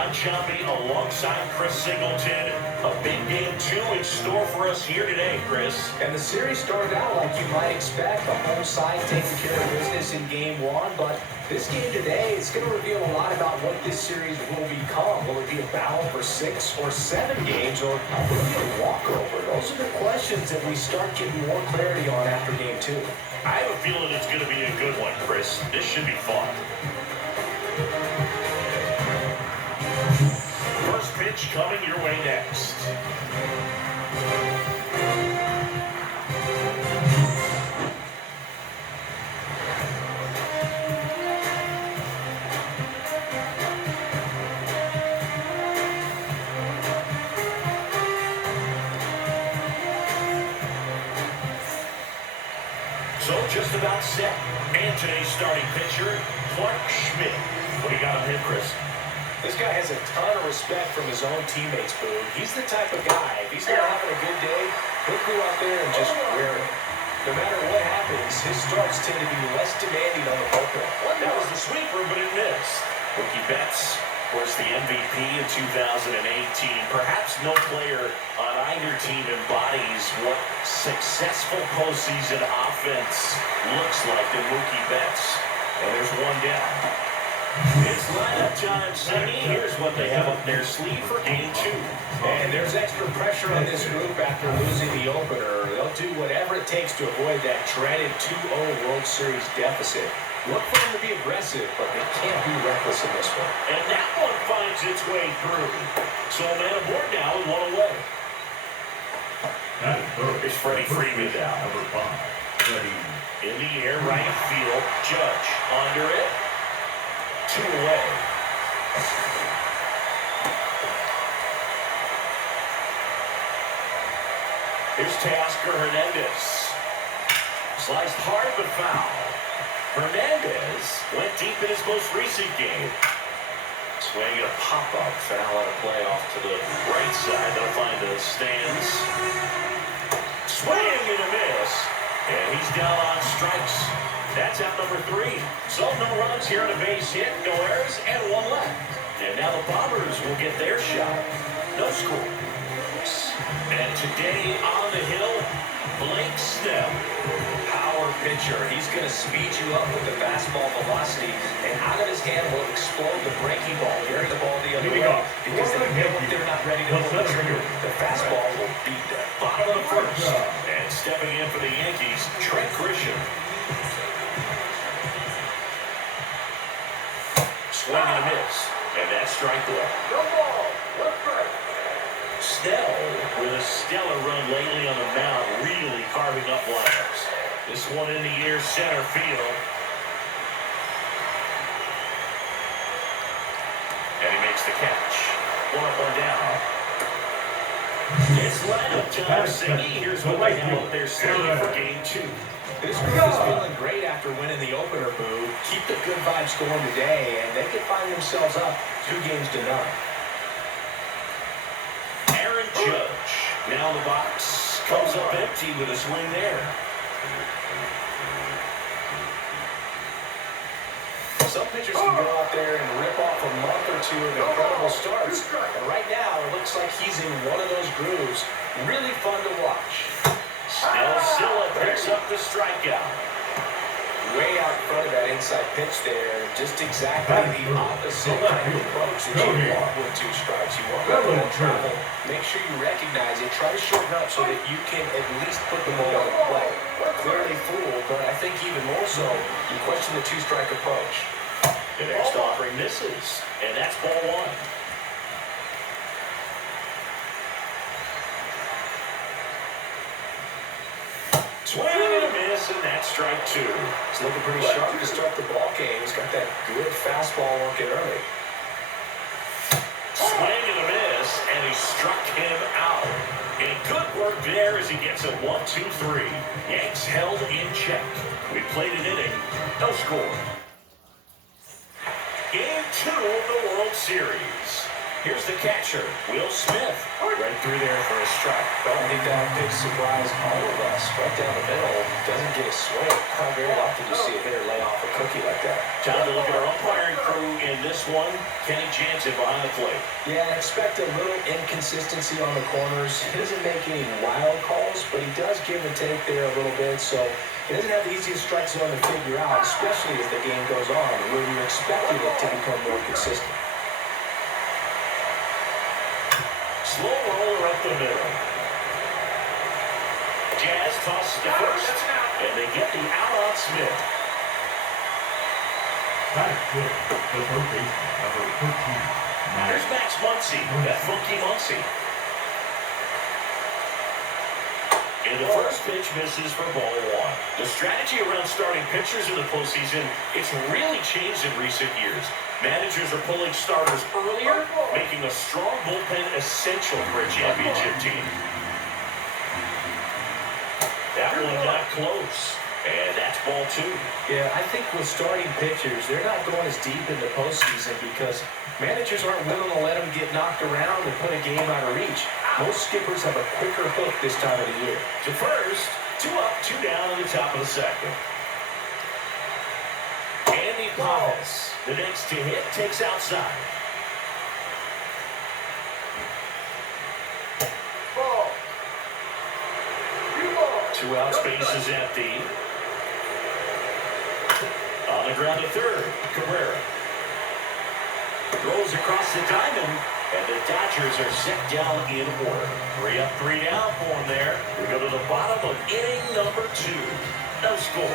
John Choppy alongside Chris Singleton. A big game 2 in store for us here today, Chris. And the series started out like you might expect. The home side taking care of business in game 1. But this game today is going to reveal a lot about what this series will become. Will it be a battle for 6 or 7 games, or will it be a walkover? Those are the questions that we start getting more clarity on after game 2. I have a feeling it's going to be a good one, Chris. This should be fun. First pitch coming your way next. So just about set. And today's starting pitcher, Clark Schmidt. What do you got on him, Chris? This guy has a ton of respect from his own teammates, Boo. He's the type of guy, if he's not having a good day, he'll go out there and just wear it. No matter what happens, his starts tend to be less demanding on the bullpen. That was the sweeper, but it missed. Mookie Betts, of course, the MVP in 2018. Perhaps no player on either team embodies what successful postseason offense looks like than Mookie Betts. And there's one down. It's lineup time, Sammy. Here's what they have up their sleeve for game 2. And there's extra pressure on this group after losing the opener. They'll do whatever it takes to avoid that dreaded 2-0 World Series deficit. Look for them to be aggressive, but they can't be reckless in this one. And that one finds its way through. So a man aboard now and one away. It's Freddie Freeman down. Number 5, Freddie. In the air, right field. Judge under it. 2 away. Here's Teoscar Hernandez. Sliced hard but foul. Hernandez went deep in his most recent game. Swing and a pop-up. Foul on a play off to the right side. They'll find the stands. Swing and a miss. And he's down on strikes. That's out number 3. So no runs here on a base hit, no errors, and 1 left. And now the Bombers will get their shot. No score. And today on the hill, Blake Snell. Power pitcher. He's going to speed you up with the fastball velocity, and out of his hand will explode the breaking ball, carry the ball the other way, because they know if they're not ready to pull the trigger, the fastball will beat them. Bottom of the first. And stepping in for the Yankees, Trent Grisham. Swing and a miss. And that's strike 1. No ball. Left strike. Snell, with a stellar run lately on the mound, really carving up lineups. This one in the air, center field. And he makes the catch. 1 up, 1 down. It's lineup time, Siggy. Here's what they have up their sleeve for game 2. This group is feeling great after winning the opener, Boo. Keep the good vibes going today, and they could find themselves up 2 games to none. Aaron Judge, now in the box, comes up empty with a swing there. Some pitchers can go out there and rip off a month or 2 of incredible starts. And right now, it looks like he's in one of those grooves. Really fun to watch. Snell picks up the strikeout. Way out in front of that inside pitch there. Just exactly the opposite kind of approach that you want with 2 strikes. You want to go in trouble. Make sure you recognize it. Try to shorten up so that you can at least put the ball in play. Clearly fooled, but I think even more so, you question the 2-strike approach. The next offering misses, and that's ball 1. Swing and a miss, and that's strike 2. He's looking pretty sharp to start the ball game. He's got that good fastball working early. Swing and a miss, and he struck him out. And good work there as he gets a 1-2-3. Yanks held in check. We played an inning, no score. Game 2 of the World Series. Here's the catcher, Will Smith. Right through there for a strike. I don't think that big surprise all of us. Right down the middle, doesn't get a swing. How very often do you see a hitter lay off a cookie like that? Time to look at our umpiring crew in this this one, Kenny Jansen behind the plate. Yeah, expect a little inconsistency on the corners. He doesn't make any wild calls, but he does give and take there a little bit, so he doesn't have the easiest strike zone to figure out, especially as the game goes on, where you're expecting it to become more consistent. Slow roller up the middle. Jazz tosses to first, and they get the out on Smith. The third baseman, number 13. Here's Max Muncy, that funky Muncy. And the first pitch misses for ball one. The strategy around starting pitchers in the postseason, it's really changed in recent years. Managers are pulling starters earlier, making a strong bullpen essential for a championship team. That one got close. And that's ball two. Yeah, I think with starting pitchers, they're not going as deep in the postseason because managers aren't willing to let them get knocked around and put a game out of reach. Most skippers have a quicker hook this time of the year. To first, 2 up, 2 down in the top of the second. Andy Pavis, the next to hit, takes outside. Ball. 2 outs, base is empty. On the ground to third, Cabrera. Throws across the diamond, and the Dodgers are set down in order. 3 up, 3 down for them there. We go to the bottom of inning number 2. No score.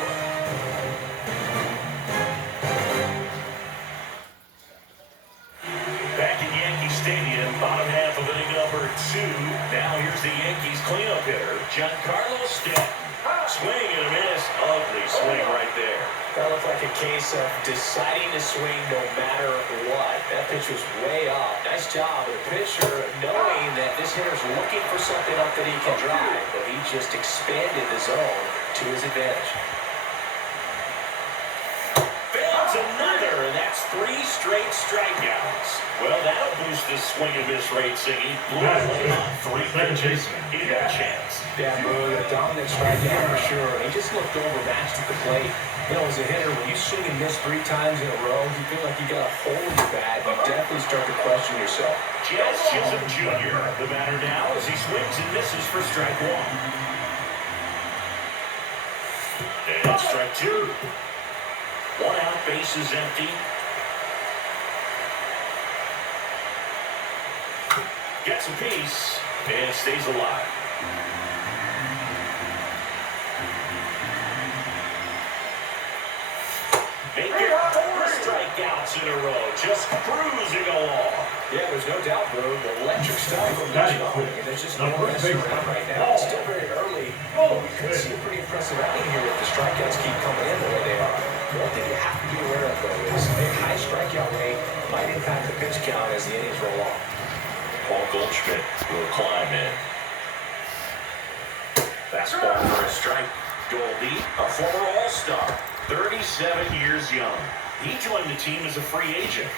Back in Yankee Stadium, bottom half of inning number 2. Now here's the Yankees cleanup hitter, Giancarlo Stanton. Swing and a miss. Ugly swing right there. That looked like a case of deciding to swing no matter what. That pitch was way off. Nice job of the pitcher knowing that this hitter's looking for something up that he can drive, but he just expanded the zone to his advantage. Fans another, and that's 3 straight strikeouts. Well, that'll boost his swing and miss rate, Siggy. Blew away on 3 pitches. He had a chance. Yeah, bro, a dominant strikeout for sure. He just looked overmatched at the plate. You know, as a hitter, when you swing and miss 3 times in a row, you feel like you got a hole in your bat. You definitely start to question yourself. Jazz Chisholm Jr., the batter now, as he swings and misses for strike 1. And strike 2. 1 out, base is empty. Gets a piece and stays alive. Make it 4 strikeouts in a row, just cruising along. Yeah, there's no doubt, bro. The electric stuff from the jump. There's just no messing around right now. It's still very early, but we could see a pretty impressive outing here if the strikeouts keep coming in the way they are. The one thing you have to be aware of, though, is a high strikeout rate might impact the pitch count as the innings roll on. Paul Goldschmidt will climb in. Fastball for a strike. Goldie, a former All-Star, 37 years young. He joined the team as a free agent.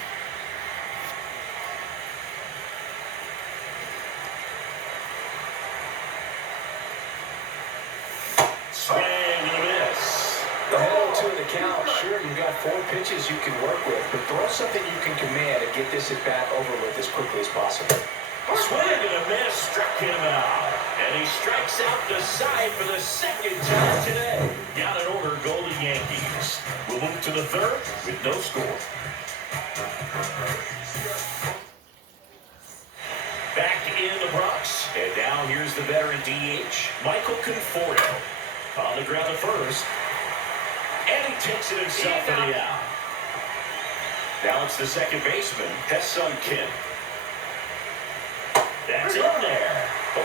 Swing and a miss. Ahead of 2 in the count. Sure, you've got 4 pitches you can work with, but throw something you can command and get this at-bat over with as quickly as possible. Swing and a miss, struck him out. And he strikes out the side for the 2nd time today. Down in order, Golden Yankees. We'll move to the 3rd with no score. Back in the Bronx. And now here's the veteran DH, Michael Conforto. On the ground to first. And he takes it himself for the out. Now it's the second baseman, Ha-Seong Kim. That's in there. 0-1.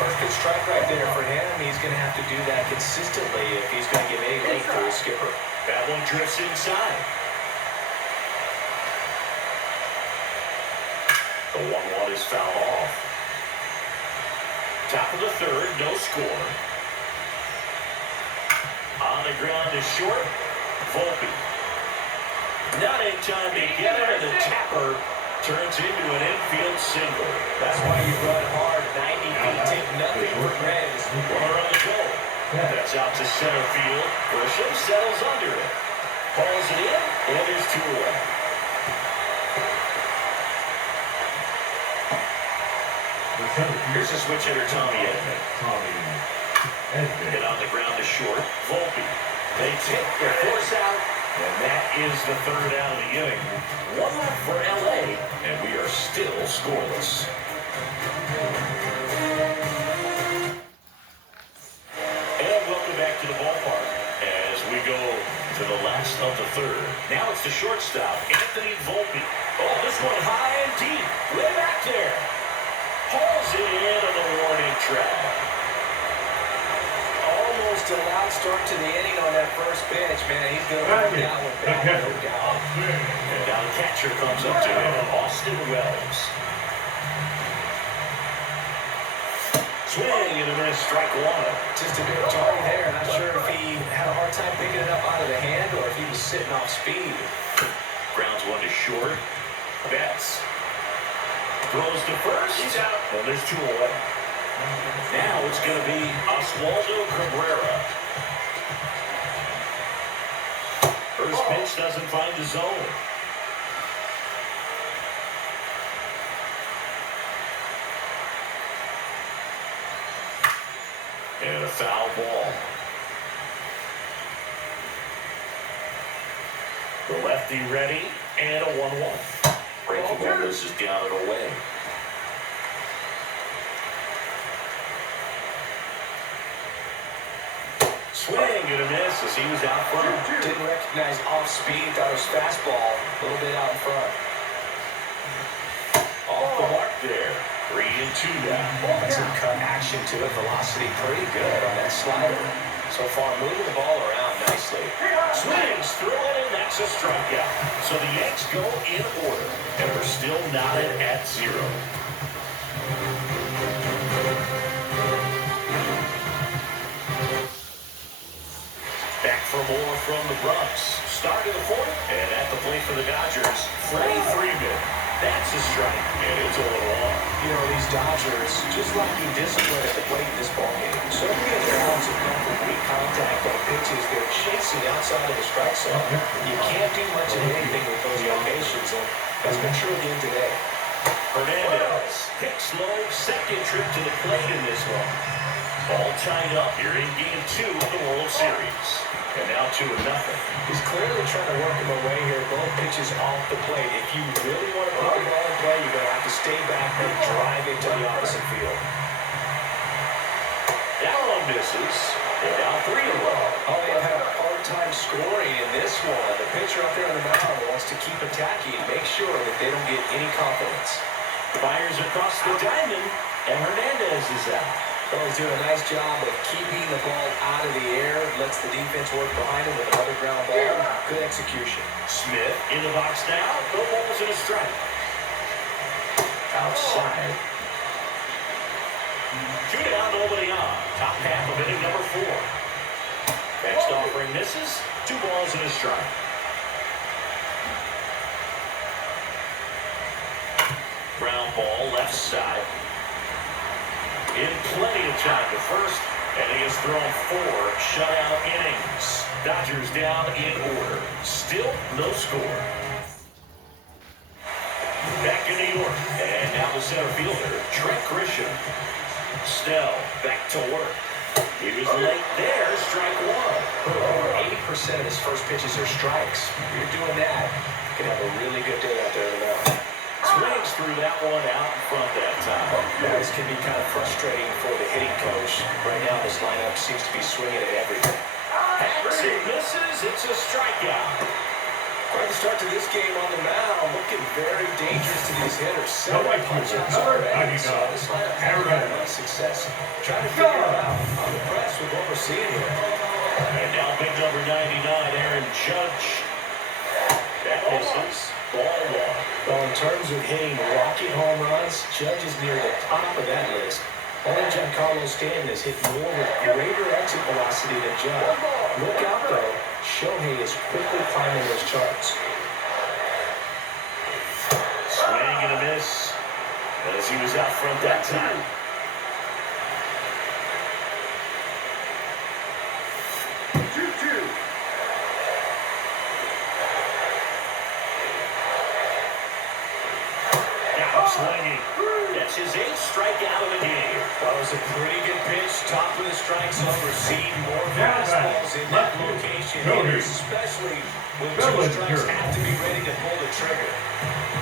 First good strike right there for him. He's going to have to do that consistently if he's going to give any length to his skipper. That one drifts inside. The 1-1 is fouled off. Top of the 3rd, no score. On the ground is short. Volpe. Not in time to get it, and the tapper turns into an infield single. That's why you run hard. 90 feet, take nothing for granted. Runner on the goal. That's out to center field. Grisham settles under it. Pulls it in, and there's 2 away. Here's a switch hitter, Tommy Edman. Hit on the ground to short. Volpe. They take their force out, and that is the third out of the inning. One left for L.A., and we are still scoreless. And welcome back to the ballpark as we go to the last of the third. Now it's the shortstop, Anthony Volpe. Oh, this one high and deep. Way back there. Hauls it in on the warning track. Almost a loud start to the inning on that first pitch, man. He's going to come down with that, no doubt. And now the catcher comes up to him, Austin Wells. Swing and a miss, strike one. Just a good target there. Not sure if he had a hard time picking it up out of the hand or if he was sitting off speed. Grounds one to short. Betts throws to first. He's out. And there's two away. Now it's going to be Oswaldo Cabrera. First pitch doesn't find the zone. And a foul ball. The lefty ready, and a 1-1. Breaking ball misses down and away. Swing and a miss as he was out front. Didn't recognize off speed, thought it was fastball, a little bit out in front. Off the mark there. 3-2 now. Some cut action to it, velocity pretty good on that slider. So far, moving the ball around nicely. Swings through it, and that's a strikeout. So the Yanks go in order, and we're still knotted at 0. Back for more from the Bronx. Start of the fourth, and at the plate for the Dodgers, Freddie Freeman. That's a strike, and it's 0-1. You know, these Dodgers just lacking discipline at the plate in this ballgame. So many of their outs have come from weak contact on pitches they're chasing outside of the strike zone. You can't do much of anything with those locations, and that's been true again today. Hernandez picks low, second trip to the plate in this one. All tied up here in Game 2 of the World Series. And now 2-0. He's clearly trying to work him away here. Both pitches off the plate. If you really want to put the ball in play, you're going to have to stay back and drive into the opposite field. That one misses. And now 3-0. Oh, they've had a hard time scoring in this one. The pitcher up there on the mound wants to keep attacking and make sure that they don't get any confidence. Fires across the diamond, and Hernandez is out. Well, he's doing a nice job of keeping the ball out of the air. Lets the defense work behind him with another ground ball. Good execution. Smith in the box now. No balls and a strike. Outside. 2 down, nobody on. Top half of inning number 4. Next offering misses. 2 balls and a strike. Ground ball left side. In plenty of time to first, and he has thrown 4 shutout innings. Dodgers down in order. Still no score. Back in New York, and now the center fielder, Trent Grisham. Snell back to work. He was late there, strike 1. Over 80% of his first pitches are strikes. If you're doing that, you can have a really good day out there in the mound. Swings through that one out in front that time. This can be kind of frustrating for the hitting coach. Right now, this lineup seems to be swinging at everything. Hacks and misses. It's a strikeout. Quite the start to this game on the mound. Looking very dangerous to these hitters. 7 punch-outs already. So this lineup has had a lot of success. Trying to figure it out. I'm impressed with what we're seeing here. And now big number 99, Aaron Judge. That misses. Ball 1. Well, in terms of hitting rocket home runs, Judge is near the top of that list. Only Giancarlo Stanton has hit more with greater exit velocity than Judge. Look out, though. Shohei is quickly climbing those charts. Swing and a miss as he was out front that time. swinging. That's his 8th strikeout of the game. That was a pretty good pitch. Top of the strike zone. Received more fastballs in that location. Hitters, especially when 2 strikes, have to be ready to pull the trigger.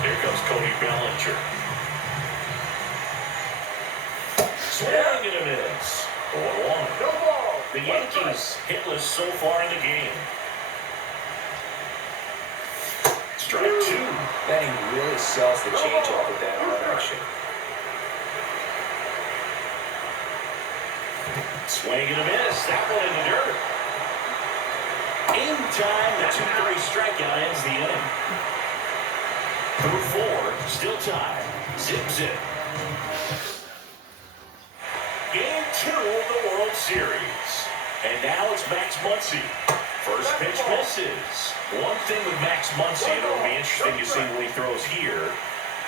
Here comes Cody Bellinger. Swing and a miss. 0-1. The Yankees hitless so far in the game. Strike 2. Then he really sells the changeup with that arm action. Swing and a miss. That one in the dirt. In time, the 2-3 strikeout ends the inning. Through 4, still tied. Zip. Game 2 of the World Series. And now it's Max Muncy. First pitch misses. One thing with Max Muncy, and it'll be interesting to see what he throws here.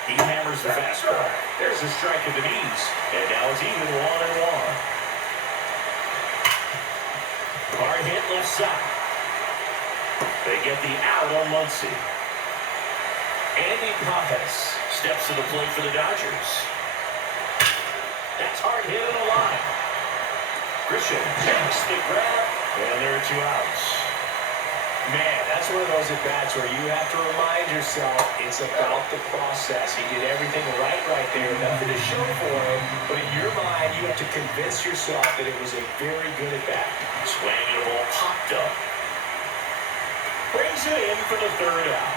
He hammers the fastball. There's a strike at the knees. And now it's even 1-1. Hard hit left side. They get the out on Muncy. Andy Pappas steps to the plate for the Dodgers. That's hard hit in the line. Christian makes the grab, and there are 2 outs. Man, that's one of those at-bats where you have to remind yourself it's about the process. He did everything right there. Nothing to show for him. But in your mind, you have to convince yourself that it was a very good at-bat. Swing and a ball popped up. Brings it in for the 3rd out.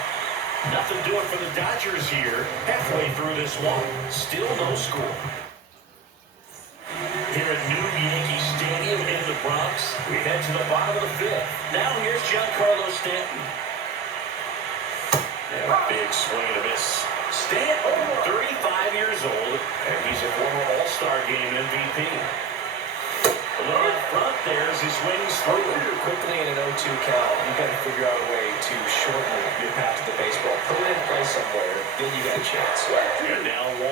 Nothing doing for the Dodgers here. Halfway through this one. Still no score. Here at New Yankee Stadium in the Bronx, we head to the bottom of the 5th. Now here's Giancarlo Stanton. And a big swing and a miss. Stanton, 35 years old, and he's a former All-Star Game MVP. A little in front there as he swings through. Quickly in an 0-2 count, you've got to figure out a way to shorten your path to the baseball. Put it in play somewhere, then you got a chance. And now 1-2.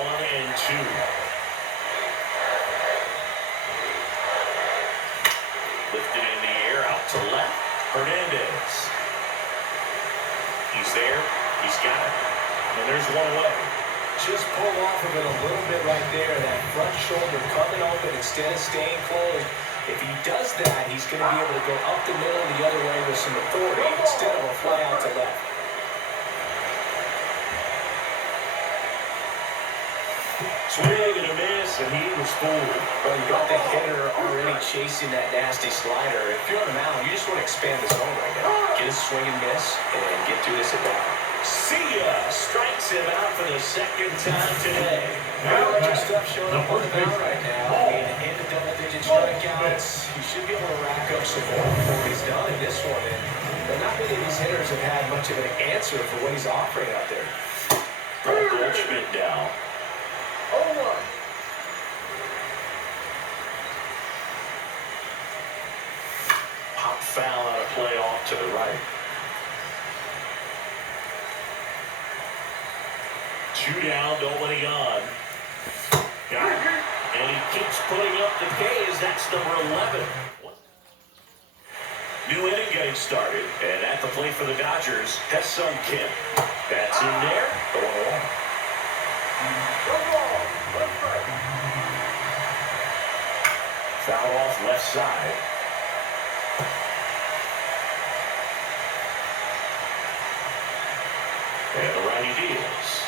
Lifted in the air, out to left. Hernandez. He's there. He's got it. And there's one away. Just pull off of it a little bit right there. That front shoulder coming open instead of staying closed. If he does that, he's going to be able to go up the middle the other way with some authority instead of a fly out to left. Swing and a miss, and he was fooled. Well, you got the hitter already chasing that nasty slider. If you're on the mound, you just want to expand the zone right now. Get a swing and miss, and get through this at bat. See ya! Strikes him out for the 2nd time today. Very much stuff showing up on the mound right now. I mean, into double-digit strikeouts. He should be able to rack up some more before he's done in this one. But not many of these hitters have had much of an answer for what he's offering out there. Paul Goldschmidt down. 0-1. Pop foul out of play off to the right. 2 down, nobody on. Got it. And he keeps putting up the K's. That's number 11. New inning getting started. And at the plate for the Dodgers, Hesung Kim. That's in there. 0-1. Foul off left side. And the righty deals.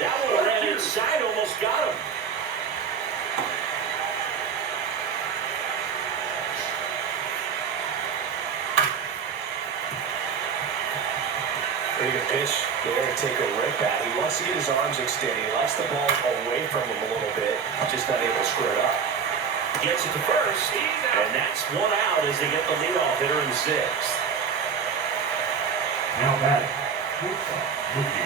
That one ran inside, almost got him. Pretty good pitch there to take a rip at. He wants to get his arms extended. He likes the ball away from him a little bit. Just not able to square it up. Gets it to first, and that's 1 out as they get the leadoff hitter in the 6th. Now back.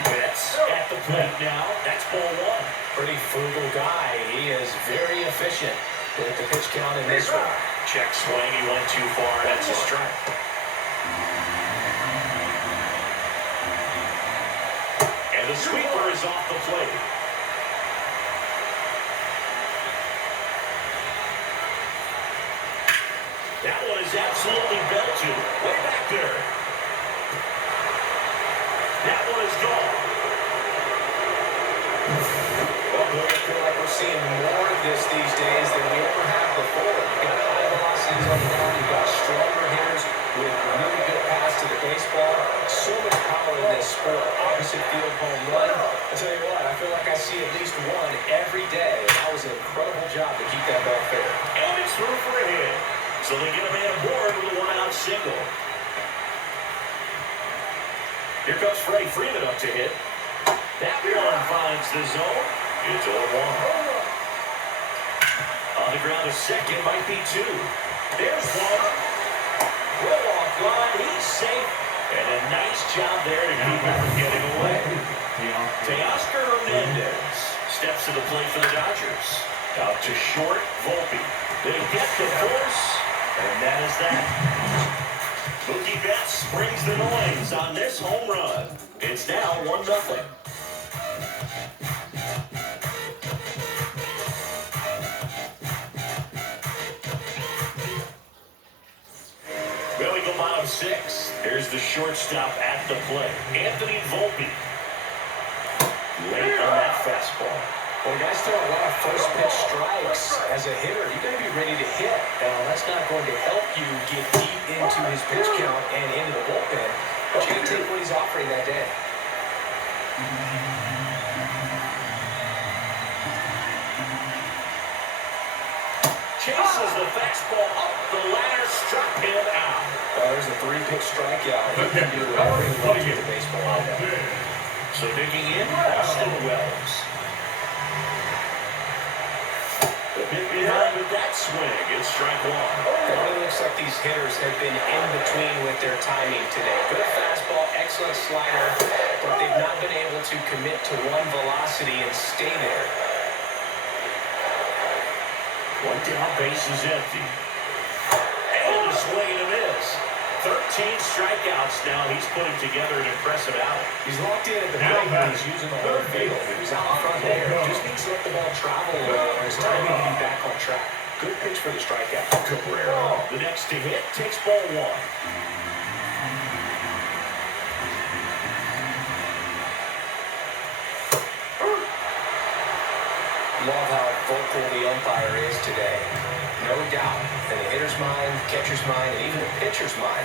Betts at the plate now. That's ball 1. Pretty frugal guy. He is very efficient with the pitch count in this one. Check swing. He went too far. That's a strike. And the sweeper is off the plate. That one is absolutely belted. Way back there. That one is gone. Well, I feel like we're seeing more of this these days than we ever have before. You've got high velocities on the ground. You've got stronger hitters with really good pass to the baseball. So much power in this sport. Opposite field home run. I'll tell you what, I feel like I see at least one every day. That was an incredible job to keep that ball fair. And it's through for a hit. So they get a man aboard with a one-out single. Here comes Freddie Freeman up to hit. That one finds the zone. It's 0-1. On the ground, a second, might be two. There's one. Roll-off line, he's safe. And a nice job there to keep him from getting away. Teoscar Hernandez steps to the plate for the Dodgers. Out to short, Volpe. They get the force, and that is that. Mookie Betts brings the noise on this home run. It's now 1-0. Well, we go bottom six. Here's the shortstop at the plate, Anthony Volpe. Late on that fastball. Well, guys throw a lot of first pitch strikes. As a hitter, you got to be ready to hit. Now, that's not going to help you get deep into his pitch count and into the bullpen. But you got to take what he's offering that day. Chases the fastball up the ladder, struck him out. Well, there's a 3-pitch strikeout. He can do whatever he wants with the baseball right now. So digging in, Austin Wells. The bit behind with that swing. It's strike one. It really looks like these hitters have been in between with their timing today. Good fastball, excellent slider, but they've not been able to commit to one velocity and stay there. One down, base is empty. And a swing and a miss. 13 strikeouts now. He's putting together an impressive outing. He's locked in at the plate when he's using the whole field. He's out in front there. Just needs to let the ball travel a little bit. His timing to be back on track. Good pitch for the strikeout. Cabrera, the next to hit, takes ball one. Love how vocal the umpire is today. No doubt. In the hitter's mind, the catcher's mind, and even the pitcher's mind.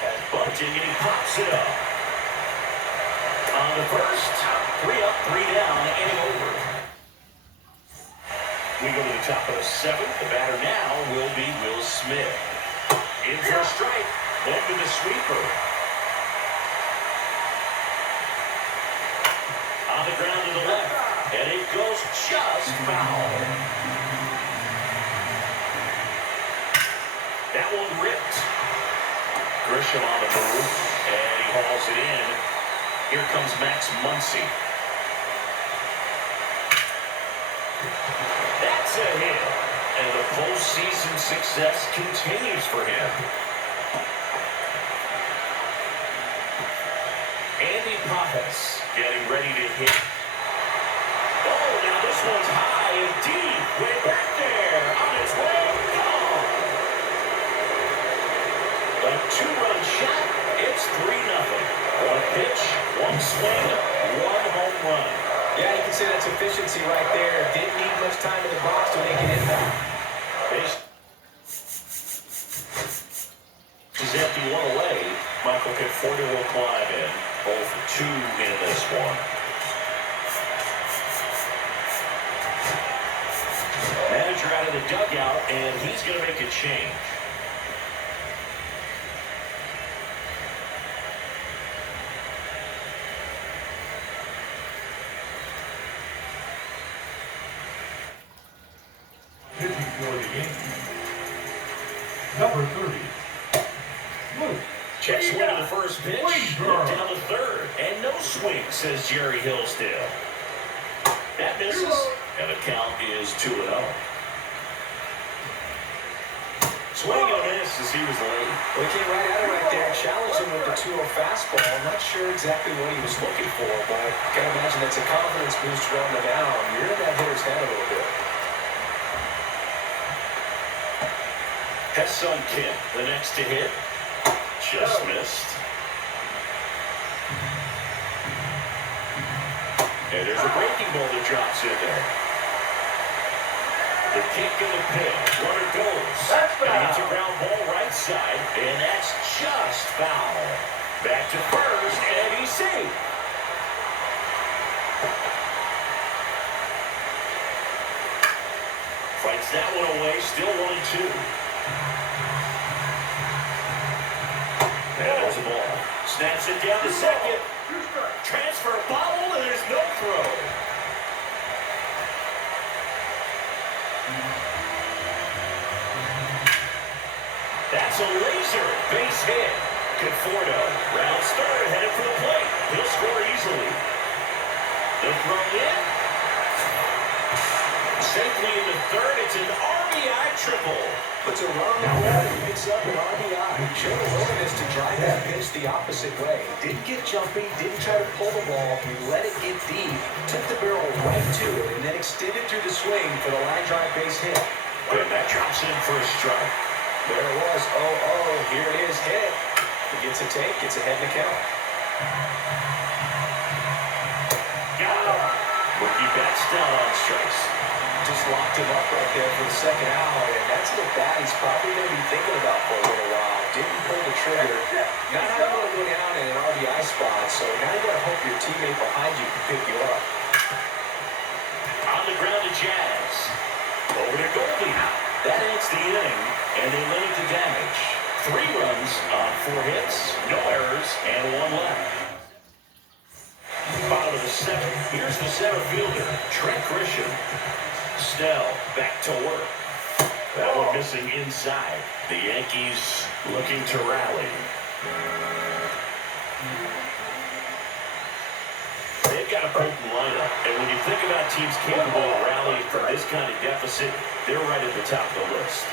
That's bunting, and he pops it up. On the first, 3 up, 3 down, inning over. We go to the top of the seventh. The batter now will be Will Smith. In for a strike. Went with the sweeper. On the ground to the left. And it goes just foul. That one ripped. Grisham on the move. And he hauls it in. Here comes Max Muncy. That's a hit. And the postseason success continues for him. Andy Pappas getting ready to hit. Oh, now this one's high and deep. Way back there. On its way. Gone. A 2-run shot. It's 3-0. One pitch, one swing, one home run. Yeah, you can say that's efficiency right there. Didn't need much time in the box to make it impact. Base is empty, one away. Michael Conforto will climb in. 0 for 2 in this one. Manager out of the dugout, and he's going to make a change. Pitching for the Yankees. Number 30. Luke. Check swing to the first pitch. Look down the third. And no swing, says Jerry Hillsdale. That misses, and the count is 2-0. Swing and a miss as he was late. Well, he came right at it right there. Challenged him with the 2-0 fastball. I'm not sure exactly what he was looking for, but I can imagine that's a confidence booster on the mound. You're in that hitter's head a little bit. Ha-Seong Kim, the next to hit. Just missed. And there's a breaking ball that drops in there. The kick and the pitch. Runner goes. And he hits a ground ball right side. And that's just foul. Back to first. And he's safe. Fights that one away. Still 1-2. And there's the ball. Snaps it down to second. Transfer foul. And there's no throw. That's a laser base hit. Conforto rounds third, headed for the plate. He'll score easily. The throw in. Safely into third. It's an RBI triple. Puts a run on the board and picks up an RBI. Showed a willingness to drive that pitch the opposite way. Didn't get jumpy, didn't try to pull the ball. He let it get deep, took the barrel right to it, and then extended through the swing for the line drive base hit. And that drops in for a strike. There it was. Oh, here it is. Hit. He gets a take, gets ahead in the count. Got him. Mookie Betts down on strikes. Just locked him up right there for the second out, and that's an at-bat he's probably going to be thinking about for a little while. Didn't pull the trigger. Not how you want to go down in an RBI spot, so now you got to hope your teammate behind you can pick you up. On the ground to Jazz. Over to Goldie. That ends the inning, and they limit the damage. 3 runs on 4 hits, no errors, and 1 left. Bottom of the 7th. Here's the center fielder, Trent Grisham. Snell back to work. That one missing inside. The Yankees looking to rally. They've got a potent lineup, and when you think about teams capable of rallying from this kind of deficit, they're right at the top of the list.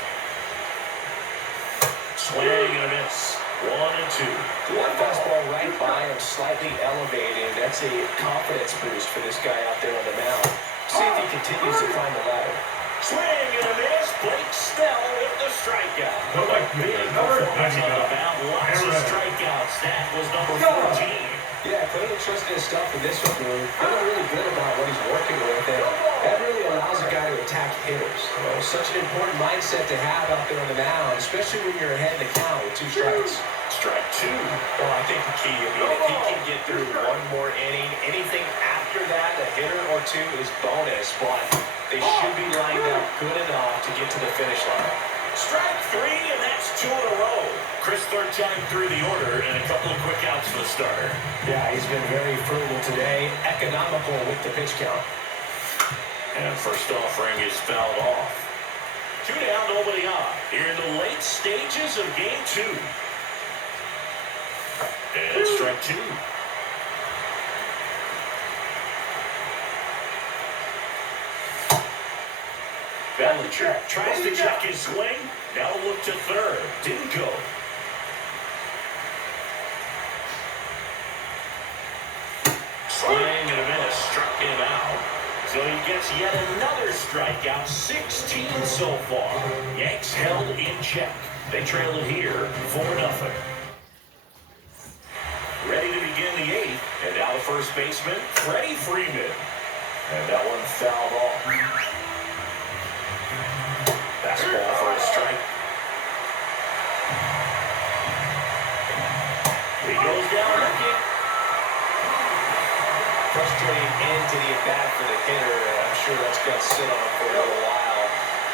Swing and a miss. 1-2. One fastball right by him, slightly elevated. That's a confidence boost for this guy out there on the mound. See if he continues to climb the ladder. Swing and a miss. Blake Snell with the strikeout. Big performance on the mound. Lots of strikeouts. That was number 14. Yeah, clearly trusting his stuff in this one, Blue. Feeling really good about what he's working with, and that really allows a guy to attack hitters. You know, such an important mindset to have out there on the mound, especially when you're ahead in the count with 2 strikes. Strike 2. Well, I think the key, if he can get through one more inning, anything after that, a hitter or 2 is bonus, but they should be lined up good enough to get to the finish line. Strike 3, and that's 2 in a row. Chris, third time through the order, and a couple of quick outs for the starter. Yeah, he's been very frugal today, economical with the pitch count. And first offering is fouled off. 2 down, nobody on. Here in the late stages of game 2. And strike 2. Bellinger tries to check his swing. Now look to third. Didn't go. Swing and a miss. Struck him out. So he gets yet another strikeout. 16 so far. Yanks held in check. They trail it here 4-0. Ready to begin the 8th. And now the first baseman, Freddie Freeman. And that one fouled off. Fastball for a strike. He goes down looking. Frustrating end to the at-bat for the hitter, and I'm sure that's going to sit on him for a little while.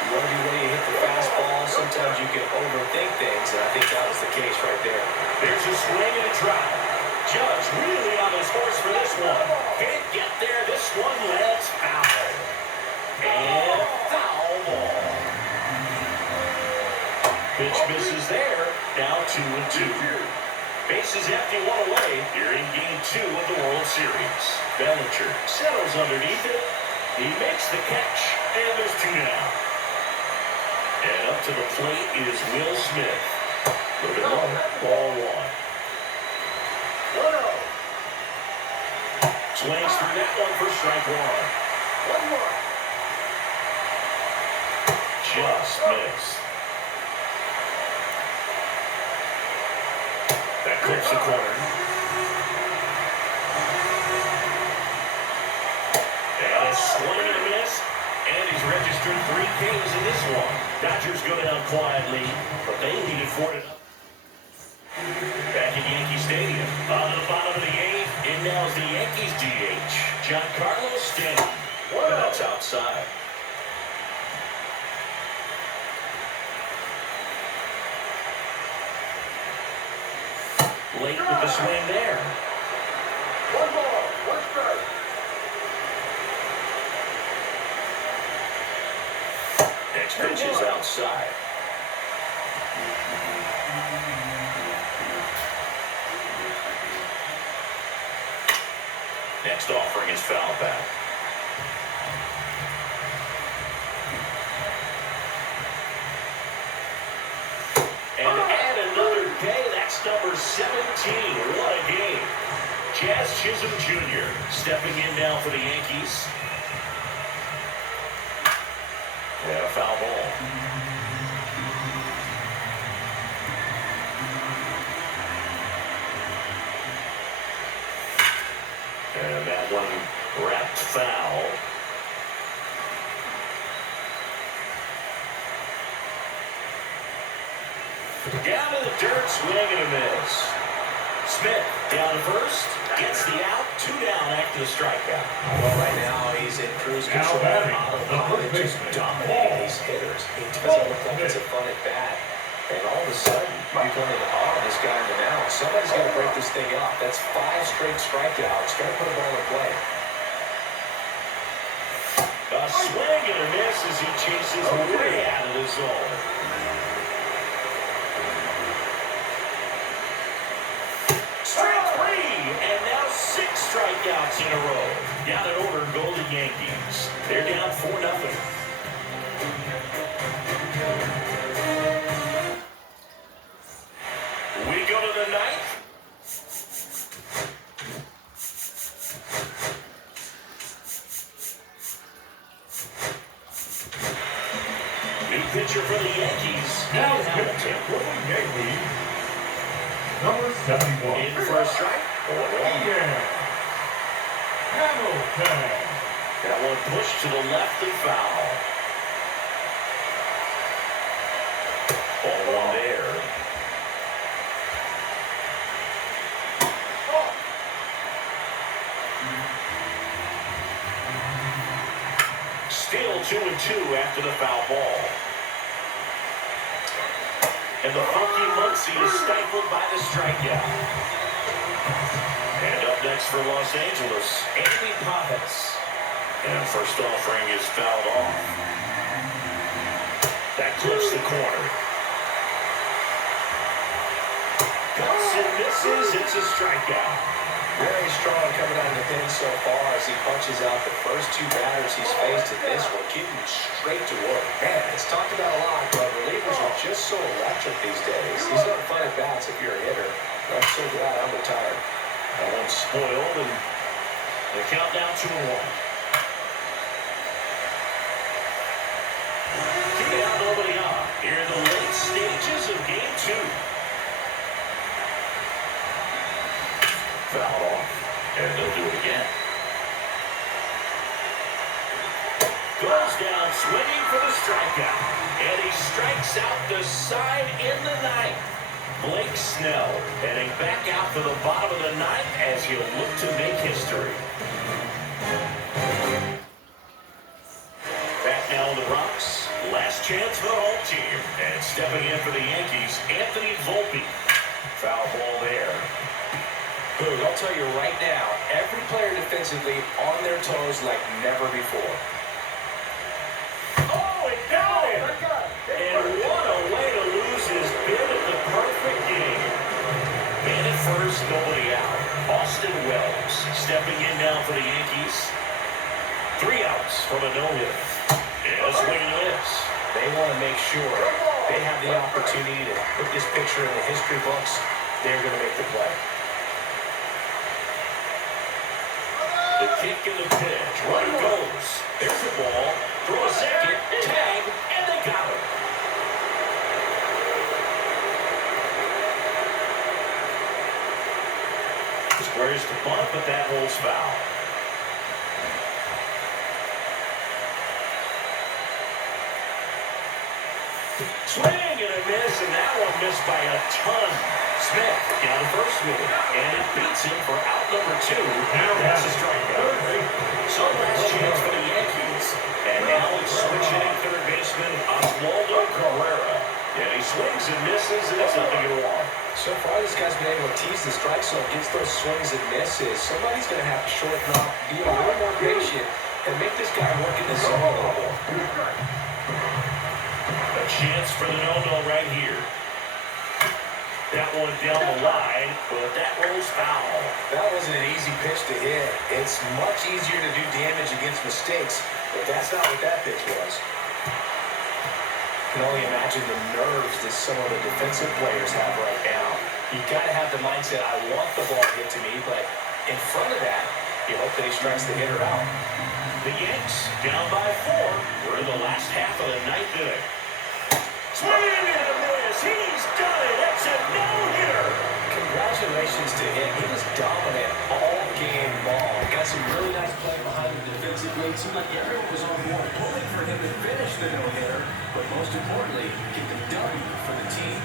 You want to be ready to hit the fastball. Sometimes you can overthink things, and I think that was the case right there. There's a swing and a drive. Judge really on his horse for this one. Can't get there. This one lands foul. And foul ball. Pitch misses there. Now 2-2. Bases empty, 1 away. Here in game 2 of the World Series. Bellinger settles underneath it. He makes the catch, and there's 2 down. And up to the plate is Will Smith. Looking low, ball 1. Swings through that one for strike 1. 1 more. Just missed. That clips the corner. swing and a miss. And he's registered 3 Ks in this one. Dodgers go down quietly, but they lead it 4-0. Back at Yankee Stadium. On the bottom of the 8th, in now is the Yankees DH. Giancarlo Stanton. That's outside. Late with the swing there. 1 ball, 1 strike. Next pitch is outside. Next offering is foul back. And add another day. That's number 17. What a game. Jazz Chisholm Jr. stepping in now for the Yankees. And a foul ball. And that one wrapped foul. Down to the dirt, swing and a miss. Smith down to first, gets the out, 2 down after the strikeout. Well, right now he's in cruise control. Autopilot, just dominating these hitters. He doesn't look like it's a fun at bat. And all of a sudden, you're going to awe this guy in the mound. Somebody's got to break this thing up. That's 5 straight strikeouts. Got to put a ball in play. A swing and a miss as he chases way out of the zone. Strike 3, and now 6 strikeouts in a row. Down in order go the Yankees. They're down 4-0. We go to the 9th. New pitcher for the Yankees. Now Ian pitching Hamilton. for the Yankees, number 71. In for a strike. Yeah. Hamilton. That one pushed to the left and foul. Ball one there. Still 2-2 after the foul ball. And the funky Muncie is stifled by the strikeout. And up next for Los Angeles, Andy Pages. And first offering is fouled off. That clips the corner. Cuts and misses. It's a strikeout. Very strong coming out of the pen so far as he punches out the first 2 batters he's faced in this one, keeping straight to work. Man, it's talked about a lot, but relievers are just so electric these days. He's having fun at bats if you're a hitter. I'm so glad I'm retired. That one's spoiled, and the count down 2-1. 2 down, nobody on. Here in the late stages of Game 2. Fouled off, and they'll do it again. Goes down, swinging for the strikeout, and he strikes out the side in the 9th. Blake Snell heading back out for the bottom of the 9th as he'll look to make history. Back now in the Bronx, last chance for the home team, and stepping in for the Yankees, Anthony Volpe. Foul ball there. Boog, I'll tell you right now, every player defensively on their toes like never before. Oh, it got him! And what a way to lose his bid at the perfect game. And at first, nobody out. Austin Wells stepping in now for the Yankees. 3 outs from a no-hitter. And a swing and a miss. They want to make sure they have the opportunity to put this picture in the history books. They're going to make the play. The kick and the pitch. Right goes. There's the ball. Throw a second. Tag. And they got him. Squares the bunt, but that holds foul. Swing and a miss, and that one missed by a ton. Smith got the first one, and it beats him for out number 2. That's a strikeout. So last chance for the Yankees. And now it's switch hitting third baseman Oswaldo Cabrera. And he swings and misses, and it's nothing to one. So far, this guy's been able to tease the strike zone, gets those swings and misses. Somebody's going to have to shorten up, be a little more patient, and make this guy work in the zone a little more. A chance for the no-no right here. That one down the line, but that rolls foul. That wasn't an easy pitch to hit. It's much easier to do damage against mistakes, but that's not what that pitch was. You can only imagine the nerves that some of the defensive players have right now. You've got to have the mindset, I want the ball hit to me, but in front of that, you hope that he strikes the hitter out. The Yanks down by 4. We're in the last half of the 9th inning. Swing and a miss. He's done it. That's a no-hitter. Congratulations to him. He was dominant all game long. Got some really nice play behind him defensively. It seemed like everyone was on board pulling for him to finish the no-hitter, but most importantly, get the W for the team.